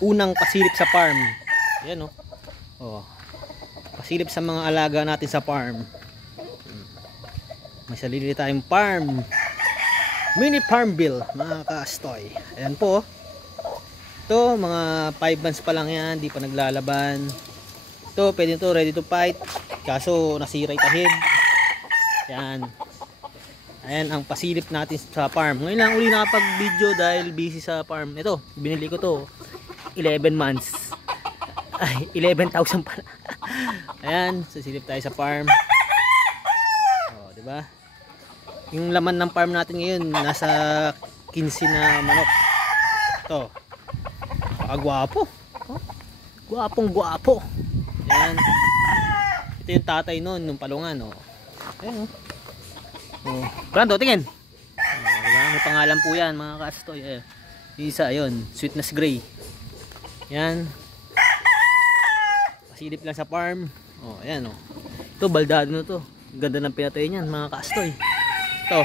unang pasilip sa farm. Ayan o. Oh. Pasilip sa mga alaga natin sa farm. May sarili tayong farm. Mini Farmville, mga ka-astoy. Ayan po. Ito, mga 5 months pa lang yan. Di pa naglalaban. Ito, pwede ito, ready to fight. Kaso, nasira yung tahid. Ayan. Ayan ang pasilip natin sa farm. Ngayon lang uli nakapag-video dahil busy sa farm. Ito, binili ko to 11 months. Ay, 11,000 pala. Ayan, sasilip tayo sa farm. Oh, di ba? Yung laman ng farm natin ngayon nasa 15 na manok. Ito. Pakagwapo. Oh, gwapong gwapo. Ayan. Ito yung tatay noon, nung palungan, oh. Ayan, oh. Oh, Brando, tingin. Oh, diba? May pangalan po yan, mga ka-astoy. Isa, ayun, Sweetness Gray. Yan. Pasilip lang sa farm. Oh, ayan, oh. Ito, baldado na to. Ganda ng pinatay niyan, mga ka-astoy. Ito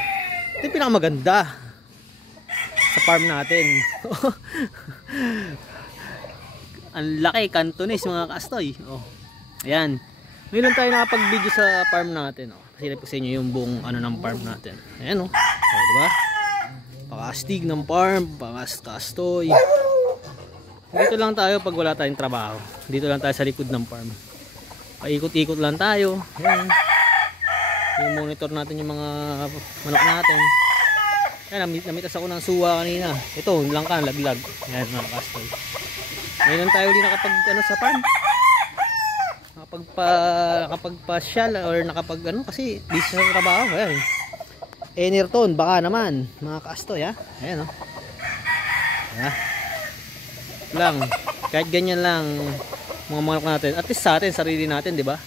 yung pinakamaganda sa farm natin. Ang laki, Cantonese, mga ka-astoy. Oh, ayan. Ngayon tayo nakapag-video sa farm natin, oh. Pasilip ko sa inyo yung buong ano ng farm natin. Ayan, oh. So, diba? Paka-astig ng farm, paka-astoy. Dito lang tayo pag wala tayong trabaho. Dito lang tayo sa likod ng farm. Paikot-ikot lang tayo. Ayan. Yung monitor natin yung mga manok natin. Ayan, namitas ako ng suwa kanina. Ito, langka, laglag. Ayan, mga ka-astoy. Ngayon tayo ulit nakapag ano sa farm. Nakapagpa-shell or nakapag ano kasi busy sa trabaho. Ayan. Enerton, baka naman, mga ka-astoy, ha. Ayan, oh. Ayan. Lang, kahit ganyan lang mga manok natin. At least sa atin, sarili natin, di ba?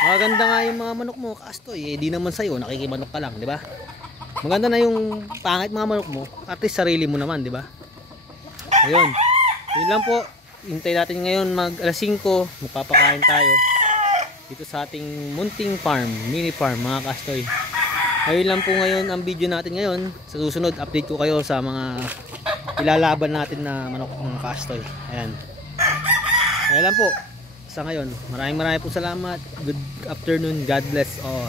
Maganda nga yung mga manok mo, ka-astoy. Di naman sa'yo, nakikimanok ka lang, di ba? Maganda na yung pangit mga manok mo, at least sarili mo naman, di ba? Ayun. Yun lang po. Hintay natin ngayon mag alas 5, magpapakain tayo dito sa ating munting farm, mini farm, mga ka-astoy. Ayun lang po ngayon ang video natin ngayon. Sa susunod, update ko kayo sa mga ilalaban natin na manok, mga ka-astoy. Ayan. Ayan lang po. Sa ngayon, maraming po salamat. Good afternoon. God bless all.